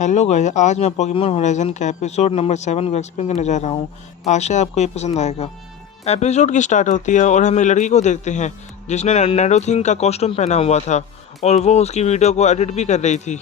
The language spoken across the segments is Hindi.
हेलो गाइस, आज मैं पोकेमॉन होराइजन का एपिसोड नंबर 7 को एक्सप्लेन करने जा रहा हूँ। आशा है आपको ये पसंद आएगा। एपिसोड की स्टार्ट होती है और हम एक लड़की को देखते हैं जिसने नैरोथिंग का कॉस्ट्यूम पहना हुआ था और वो उसकी वीडियो को एडिट भी कर रही थी।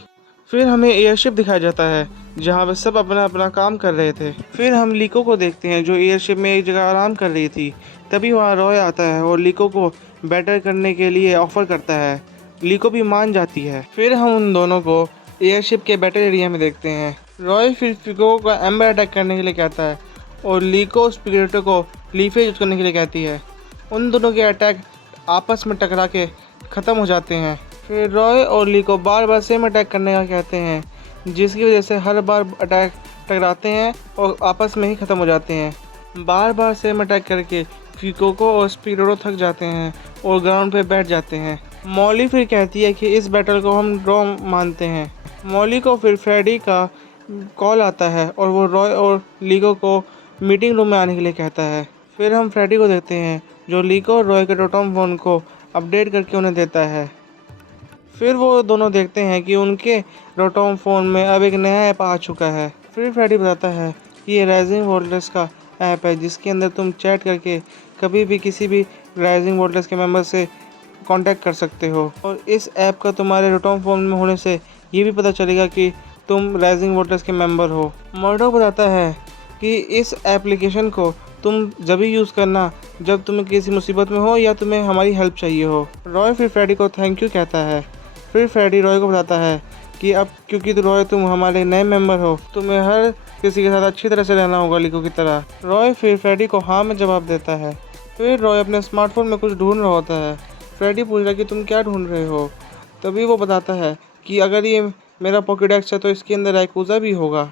फिर हमें एयरशिप दिखाया जाता है जहाँ वे सब अपना अपना काम कर रहे थे। फिर हम लीको को देखते हैं जो एयरशिप में एक जगह आराम कर रही थी। तभी वहाँ रॉय आता है और लीको को बेटर करने के लिए ऑफर करता है। लीको भी मान जाती है। फिर हम उन दोनों को एयरशिप के बैटल एरिया में देखते हैं। रॉय फिर फिको को एम्बर अटैक करने के लिए कहता है और लीको स्पिरिटो को लीफे यूज करने के लिए कहती है। उन दोनों के अटैक आपस में टकरा के ख़त्म हो जाते हैं। फिर रॉय और लीको बार बार सेम अटैक करने का कहते हैं जिसकी वजह से हर बार अटैक टकराते हैं और आपस में ही ख़त्म हो जाते हैं। बार बार सेम अटैक करके फिकोको और स्पिरिटो थक जाते हैं और ग्राउंड पे बैठ जाते हैं। मॉली फिर कहती है कि इस बैटल को हम ड्रॉ मानते हैं। मॉली को फिर फ्रेडी का कॉल आता है और वो रॉय और लीको को मीटिंग रूम में आने के लिए कहता है। फिर हम फ्रेडी को देखते हैं जो लीको और रॉय के रोटोम फोन को अपडेट करके उन्हें देता है। फिर वो दोनों देखते हैं कि उनके रोटोम फ़ोन में अब एक नया ऐप आ चुका है। फिर फ्रेडी बताता है कि ये राइजिंग वोल्टर्स का ऐप है जिसके अंदर तुम चैट करके कभी भी किसी भी राइजिंग वोल्टर्स के मेंबर से कांटेक्ट कर सकते हो और इस ऐप का तुम्हारे रोटोम फ़ोन में होने से ये भी पता चलेगा कि तुम राइजिंग वोल्टर्स के मेंबर हो। मर्डो बताता है कि इस एप्लीकेशन को तुम जब भी यूज़ करना जब तुम्हें किसी मुसीबत में हो या तुम्हें हमारी हेल्प चाहिए हो। रॉय फिर फ्रेडी को थैंक यू कहता है। फिर फ्रेडी रॉय को बताता है कि अब क्योंकि रॉय तुम हमारे नए मेंबर हो तुम्हें हर किसी के साथ अच्छी तरह से रहना होगा लीको की तरह। रॉय फिर फ्रेडी को हाँ में जवाब देता है। फिर रॉय अपने स्मार्टफोन में कुछ ढूंढ रहा होता है। फ्रेडी पूछ रहा है कि तुम क्या ढूंढ रहे हो। तभी वो बताता है कि अगर ये मेरा पॉकेडेक्स है तो इसके अंदर रायकुजा भी होगा।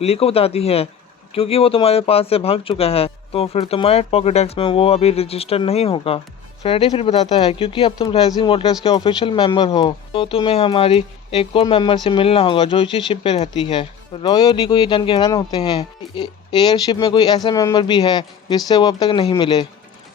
लीको बताती है क्योंकि वो तुम्हारे पास से भाग चुका है तो फिर तुम्हारे पॉकेडेक्स में वो अभी रजिस्टर नहीं होगा। फ्रेडी फिर बताता है क्योंकि अब तुम राइजिंग वोल्टर्स के ऑफिशियल मेंबर हो तो तुम्हें हमारी एक और मेंबर से मिलना होगा जो इसी शिप पे रहती है। रॉय और लीको ये जान के हैरान होते हैं कि एयरशिप में कोई ऐसा मेंबर भी है जिससे वो अब तक नहीं मिले।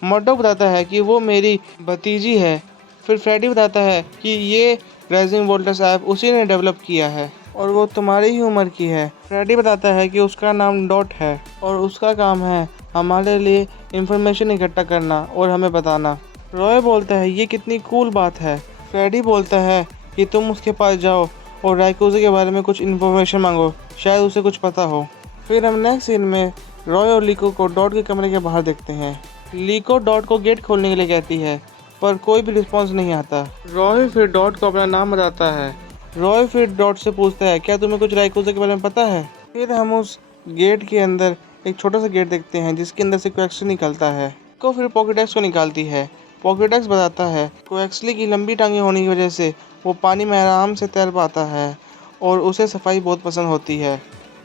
मर्डो बताता है कि वो मेरी भतीजी है। फिर फ्रेडी बताता है कि ये राइजिंग वोल्टर्स ऐप उसी ने डेवलप किया है और वो तुम्हारी ही उम्र की है। फ्रेडी बताता है कि उसका नाम डॉट है और उसका काम है हमारे लिए इंफॉर्मेशन इकट्ठा करना और हमें बताना। रॉय बोलता है ये कितनी कूल बात है। फ्रेडी बोलता है कि तुम उसके पास जाओ और रायकुजा के बारे में कुछ इन्फॉर्मेशन मांगो, शायद उसे कुछ पता हो। फिर हम नेक्स्ट सीन में रॉय और लीको को डॉट के कमरे के बाहर देखते हैं। लीको डॉट को गेट खोलने के लिए कहती है पर कोई भी रिस्पॉन्स नहीं आता। रॉय फिर डॉट को अपना नाम बताता है। रॉय फिर डॉट से पूछता है क्या तुम्हें कुछ रायकुजा के बारे में पता है। फिर हम उस गेट के अंदर एक छोटा सा गेट देखते हैं जिसके अंदर से क्वेक्सली निकलता है। को फिर पॉकेडेक्स को निकालती है। पॉकेडेक्स बताता है क्वेक्सली की लंबी टांगें होने की वजह से वो पानी में आराम से तैर पाता है और उसे सफाई बहुत पसंद होती है।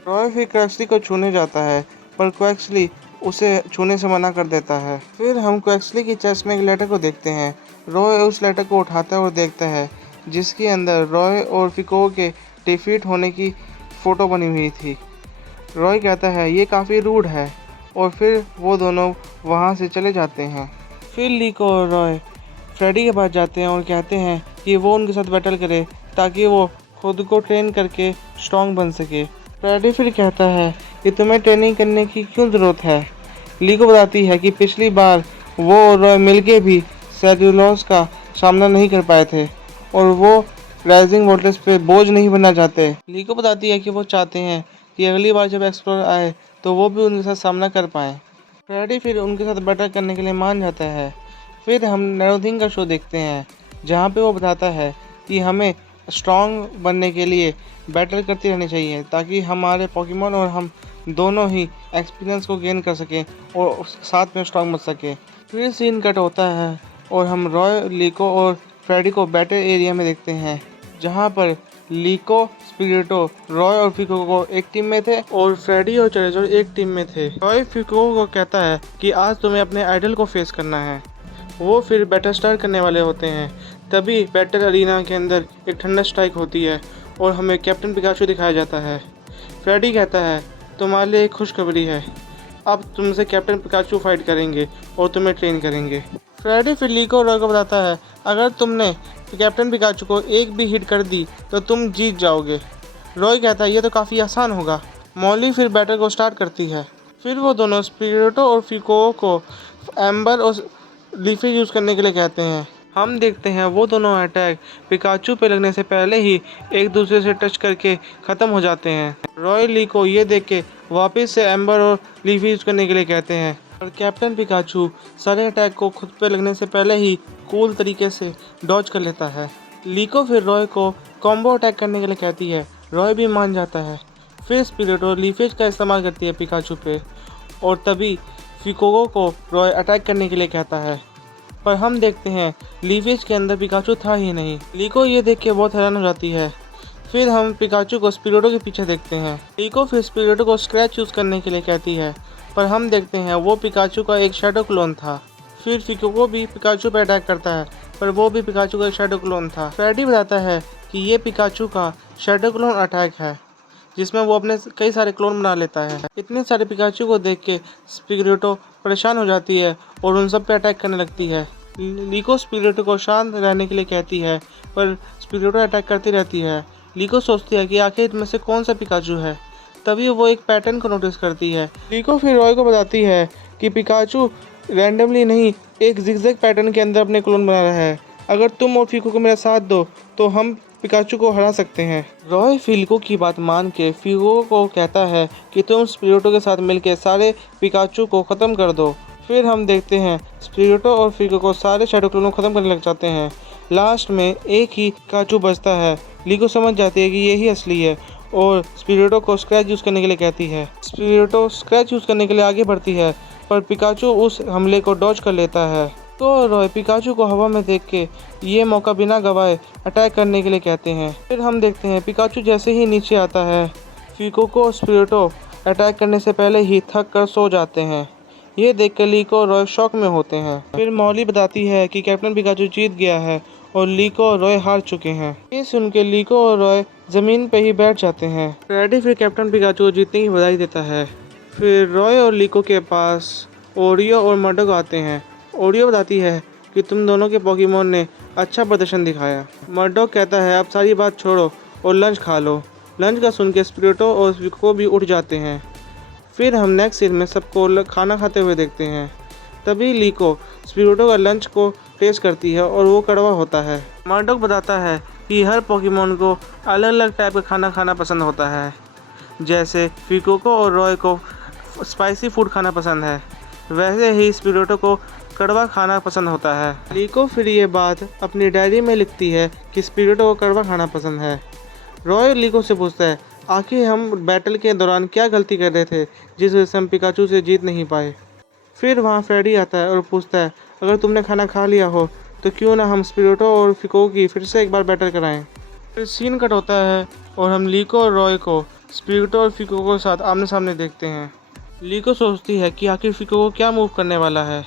रॉय फिर क्वेक्सली को छूने जाता है पर क्वेक्सली उसे छूने से मना कर देता है। फिर हम क्वेक्सली की चेस्ट में एक लेटर को देखते हैं। रॉय उस लेटर को उठाता है और देखता है जिसके अंदर रॉय और फिको के डिफीट होने की फ़ोटो बनी हुई थी। रॉय कहता है ये काफ़ी रूड है और फिर वो दोनों वहाँ से चले जाते हैं। फिर लीको और रॉय फ्रेडी के पास जाते हैं और कहते हैं कि वो उनके साथ बैटल करे ताकि वो खुद को ट्रेन करके स्ट्रॉन्ग बन सके। फ्रेडी फिर कहता है कि तुम्हें ट्रेनिंग करने की क्यों ज़रूरत है। लीको बताती है कि पिछली बार वो और रॉय मिलके भी सेल्यूलोस का सामना नहीं कर पाए थे और वो राइजिंग वोल्टर्स पे बोझ नहीं बनना चाहते। लीको बताती है कि वो चाहते हैं कि अगली बार जब एक्सप्लोर आए तो वो भी उनके साथ सामना कर पाएँ। फ्रेडी फिर उनके साथ बैटल करने के लिए मान जाता है। फिर हम नैरोथिंग का शो देखते हैं जहाँ पे वो बताता है कि हमें स्ट्रॉन्ग बनने के लिए बैटल करती रहनी चाहिए ताकि हमारे पोकेमॉन और हम दोनों ही एक्सपीरियंस को गेन कर सकें और साथ में स्ट्रॉन्ग बन सकें। फिर सीन कट होता है और हम रॉय, लीको और फ्रेडी को बैटल एरिया में देखते हैं जहाँ पर लीको, स्पिरिटो, रॉय और फिको को एक टीम में थे और फ्रेडी और चार्जर एक टीम में थे। रॉय फिको को कहता है कि आज तुम्हें अपने आइडल को फेस करना है। वो फिर बैटल स्टार्ट करने वाले होते हैं। तभी बैटल अरीना के अंदर एक ठंडा स्ट्राइक होती है और हमें कैप्टन पिकाचू दिखाया जाता है। फ्रेडी कहता है तुम्हारे लिए एक खुशखबरी है, अब तुमसे कैप्टन पिकाचू फाइट करेंगे और तुम्हें ट्रेन करेंगे। फ्रेडी फिर लीको और रॉय को बताता है अगर तुमने कैप्टन पिकाचू को एक भी हिट कर दी तो तुम जीत जाओगे। रॉय कहता है ये तो काफ़ी आसान होगा। मॉली फिर बैटल को स्टार्ट करती है। फिर वो दोनों स्पिरिटो और फिको को एम्बर और लीफी यूज़ करने के लिए कहते हैं। हम देखते हैं वो दोनों अटैक पिकाचू पे लगने से पहले ही एक दूसरे से टच करके ख़त्म हो जाते हैं। रॉय ली को ये देख के वापस से एम्बर और लीफी यूज़ करने के लिए कहते हैं और कैप्टन पिकाचू सारे अटैक को खुद पे लगने से पहले ही कूल तरीके से डॉज कर लेता है। लीको फिर रॉय को कॉम्बो अटैक करने के लिए कहती है। रॉय भी मान जाता है। फिर स्पिरिटो लीफेज का इस्तेमाल करती है पिकाचू पे और तभी फिकोगो को रॉय अटैक करने के लिए कहता है, पर हम देखते हैं लीफेज के अंदर पिकाचू था ही नहीं। लीको ये देख के बहुत हैरान हो जाती है। फिर हम पिकाचू को स्पिरिटो के पीछे देखते हैं। लीको फिर स्पिरिटो को स्क्रैच यूज़ करने के लिए कहती है, पर हम देखते हैं वो पिकाचू का एक शैडो क्लोन था। फिर फिकोगो भी पिकाचू पर अटैक करता है, पर वो भी पिकाचू का एक शैडो क्लोन था। फ्रेडी बताता है कि ये पिकाचू का शैडो क्लोन अटैक है, जिसमें वो अपने कई सारे क्लोन बना लेता है। इतने सारे पिकाचू को देख के स्पिरिटो परेशान हो जाती है और उन सब पे अटैक करने लगती है। लीको स्पिरिटो को शांत रहने के लिए कहती है, पर स्पिरिटो अटैक करती रहती है। लीको सोचती है कि आखिर इनमें से कौन सा पिकाचू है। तभी वो एक पैटर्न को नोटिस करती है। लीको फिर रॉय को बताती है कि पिकाचू रैंडमली नहीं, एक जिगजैग पैटर्न के अंदर अपने क्लोन बना रहा है। अगर तुम और फीको को मेरा साथ दो तो हम पिकाचू को हरा सकते हैं। रॉय फिको की बात मान के फिको को कहता है कि तुम स्पिरिटो के साथ मिलकर सारे पिकाचू को ख़त्म कर दो। फिर हम देखते हैं स्पिरिटो और फिको को सारे शैडो क्लोन को ख़त्म करने लग जाते हैं। लास्ट में एक ही पिकाचू बचता है। लीको समझ जाती है कि यही असली है और स्पिरिटो को स्क्रैच यूज़ करने के लिए कहती है। स्पिरिटो स्क्रैच यूज़ करने के लिए आगे बढ़ती है, पर पिकाचू उस हमले को डॉज कर लेता है। तो रॉय पिकाचू को हवा में देख के ये मौका बिना गवाए अटैक करने के लिए कहते हैं। फिर हम देखते हैं पिकाचू जैसे ही नीचे आता है, फिको को स्पिरिटो अटैक करने से पहले ही थक कर सो जाते हैं। ये देख कर लीको और रॉय शॉक में होते हैं। फिर मॉली बताती है कि कैप्टन पिकाचू जीत गया है और लीको और रॉय हार चुके हैं। ये सुन के लीको और रॉय ज़मीन पे ही बैठ जाते हैं। फ्रेडी फिर कैप्टन पिकाचू को जीतने की बधाई देता है। फिर रॉय और लीको के पास ओरियो और मर्डोक आते हैं। ओरियो बताती है कि तुम दोनों के पोकेमॉन ने अच्छा प्रदर्शन दिखाया। मर्डोक कहता है अब सारी बात छोड़ो और लंच खा लो। लंच का सुन के स्पिरिटो और फिको भी उठ जाते हैं। फिर हम नेक्स्ट सीन में सबको खाना खाते हुए देखते हैं। तभी लीको स्पिरिटो का लंच को टेस्ट करती है और वो कड़वा होता है। मर्डोक बताता है कि हर पोकेमॉन को अलग अलग टाइप का खाना खाना पसंद होता है, जैसे फिको को और रॉय को स्पाइसी फूड खाना पसंद है, वैसे ही स्पिरिटो को कड़वा खाना पसंद होता है। लीको फिर ये बात अपनी डायरी में लिखती है कि स्पिरिटो को कड़वा खाना पसंद है। रॉय लीको से पूछता है आखिर हम बैटल के दौरान क्या गलती कर रहे थे जिस वजह से हम पिकाचू से जीत नहीं पाए। फिर वहाँ फ्रेडी आता है और पूछता है अगर तुमने खाना खा लिया हो तो क्यों ना हम स्पिरिटो और फिको की फिर से एक बार बैटल कराएं। फिर सीन कट होता है और हम लीको और रॉय को स्पिरिटो और फिको के साथ आमने सामने देखते हैं। लीको सोचती है कि आखिर फिको को क्या मूव करने वाला है।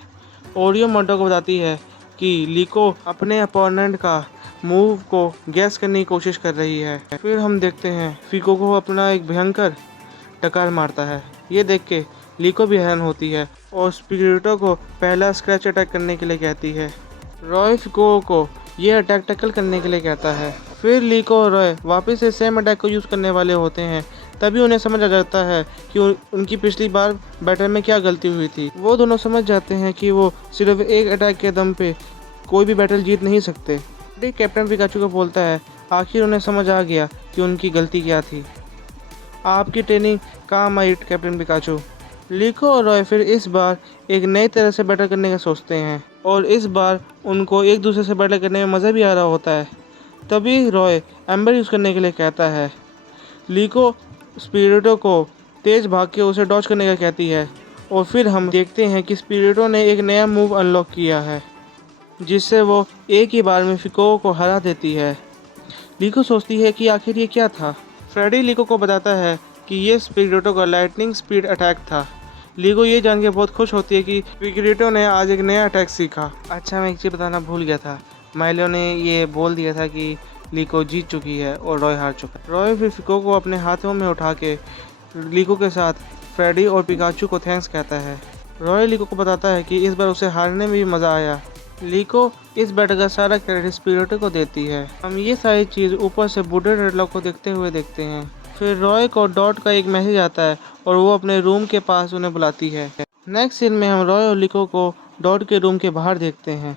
ओरियो मर्डोक को बताती है कि लीको अपने अपोनेंट का मूव को गैस करने की कोशिश कर रही है। फिर हम देखते हैं फिको को अपना एक भयंकर टकार मारता है। ये देख के लीको भी हैरान होती है और स्पिरिटो को पहला स्क्रैच अटैक करने के लिए कहती है। रॉय फिको को ये अटैक टैकल करने के लिए कहता है। फिर लीको और रॉय वापस से सेम अटैक को यूज़ करने वाले होते हैं। तभी उन्हें समझ आ जाता है कि उनकी पिछली बार बैटल में क्या गलती हुई थी। वो दोनों समझ जाते हैं कि वो सिर्फ एक अटैक के दम पे कोई भी बैटल जीत नहीं सकते। कैप्टन पिकाचू को बोलता है आखिर उन्हें समझ आ गया कि उनकी गलती क्या थी। आपकी ट्रेनिंग काम आई कैप्टन पिकाचू। लीको और रॉय फिर इस बार एक नई तरह से बैटल करने का सोचते हैं और इस बार उनको एक दूसरे से बैटल करने में मज़ा भी आ रहा होता है। तभी रॉय एम्बर यूज़ करने के लिए कहता है। लीको स्पिरिटो को तेज़ भाग के उसे डॉज करने का कहती है और फिर हम देखते हैं कि स्पिरिटो ने एक नया मूव अनलॉक किया है जिससे वो एक ही बार में फिको को हरा देती है। लीको सोचती है कि आखिर ये क्या था। फ्रेडी लीको को बताता है कि ये स्पिरिटो का लाइटनिंग स्पीड अटैक था। लीको ये जान के बहुत खुश होती है कि स्पिरिटो ने आज एक नया अटैक सीखा। अच्छा, मैं एक चीज़ बताना भूल गया था, माइलो ने ये बोल दिया था कि लीको जीत चुकी है और रॉय हार चुका है। रॉय फिर फिको को अपने हाथों में उठा के लीको के साथ फ्रेडी और पिकाचू को थैंक्स कहता है। रॉय लीको को बताता है कि इस बार उसे हारने में भी मज़ा आया। लीको इस बैटल का सारा क्रेडिट स्पिरिटो को देती है। हम ये सारी चीज़ ऊपर से बूढ़े डेडलॉक को देखते हुए देखते हैं। फिर रॉय को डॉट का एक मैसेज आता है और वो अपने रूम के पास उन्हें बुलाती है। नेक्स्ट सीन में हम रॉय और लिको को डॉट के रूम के बाहर देखते हैं।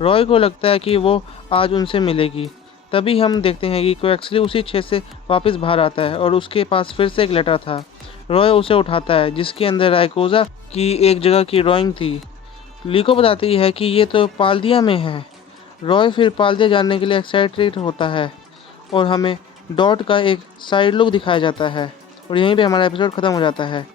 रॉय को लगता है कि वो आज उनसे मिलेगी। तभी हम देखते हैं कि कोई एक्चुअली उसी छत से वापस बाहर आता है और उसके पास फिर से एक लेटर था। रॉय उसे उठाता है जिसके अंदर रायकोजा की एक जगह की ड्राइंग थी। लिको बताती है कि ये तो पाल्दिया में है। रॉय फिर पाल्दिया जानने के लिए एक्साइटेड होता है और हमें डॉट का एक साइड लुक दिखाया जाता है और यहीं पे हमारा एपिसोड ख़त्म हो जाता है।